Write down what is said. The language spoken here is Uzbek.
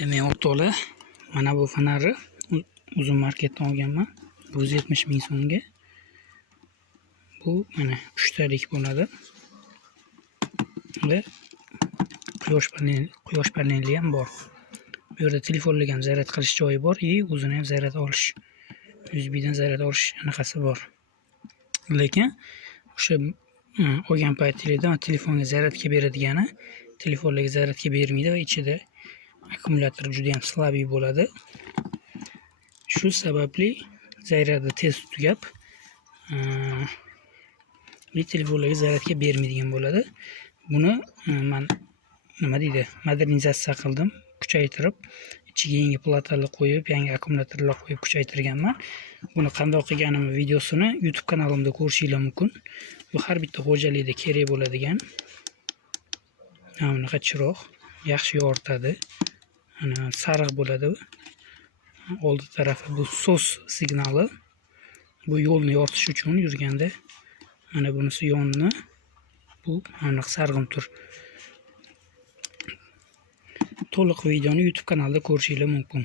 Demak, o'rtoqlar, mana bu fonarni uzun marketdan olganman. 170 ming so'mga. Bu mana 3 talik bo'ladi. Va quyosh paneli ham bor. Bu yerda telefonlarga ham zaryad qilish joyi bor, o'zini ham zaryad olish, USB dan zaryad olish anaqasi bor. Lekin o'sha olgan paytingizda telefonga zaryadga beradigani telefonlarga zaryadga bermaydi va ichida akkumulyator juda ham slabiy bo'ladi. Shu sababli zaryadi tez tugab, telefonlarga zaryadga bermaydigan bo'ladi. Buni men modernizatsiya qildim, kuchaytirib, ichiga yangi platalar qo'yib, yangi akkumulyatorlar qo'yib kuchaytirganman. Buni qanday qilganimni videosini YouTube kanalimda ko'rishingiz mumkin. Bu har bitta xo'jalikda kerak bo'ladigan bunaqa chiroq, yaxshi yoritadi. Sariq bo'ladi. Oldi tarafi bu SOS signali. Bu yo'lni yoritish uchun yurganda mana bunisi yonni, bu aniq sarg'im tur. To'liq videoni YouTube kanalida ko'rishingiz mumkin.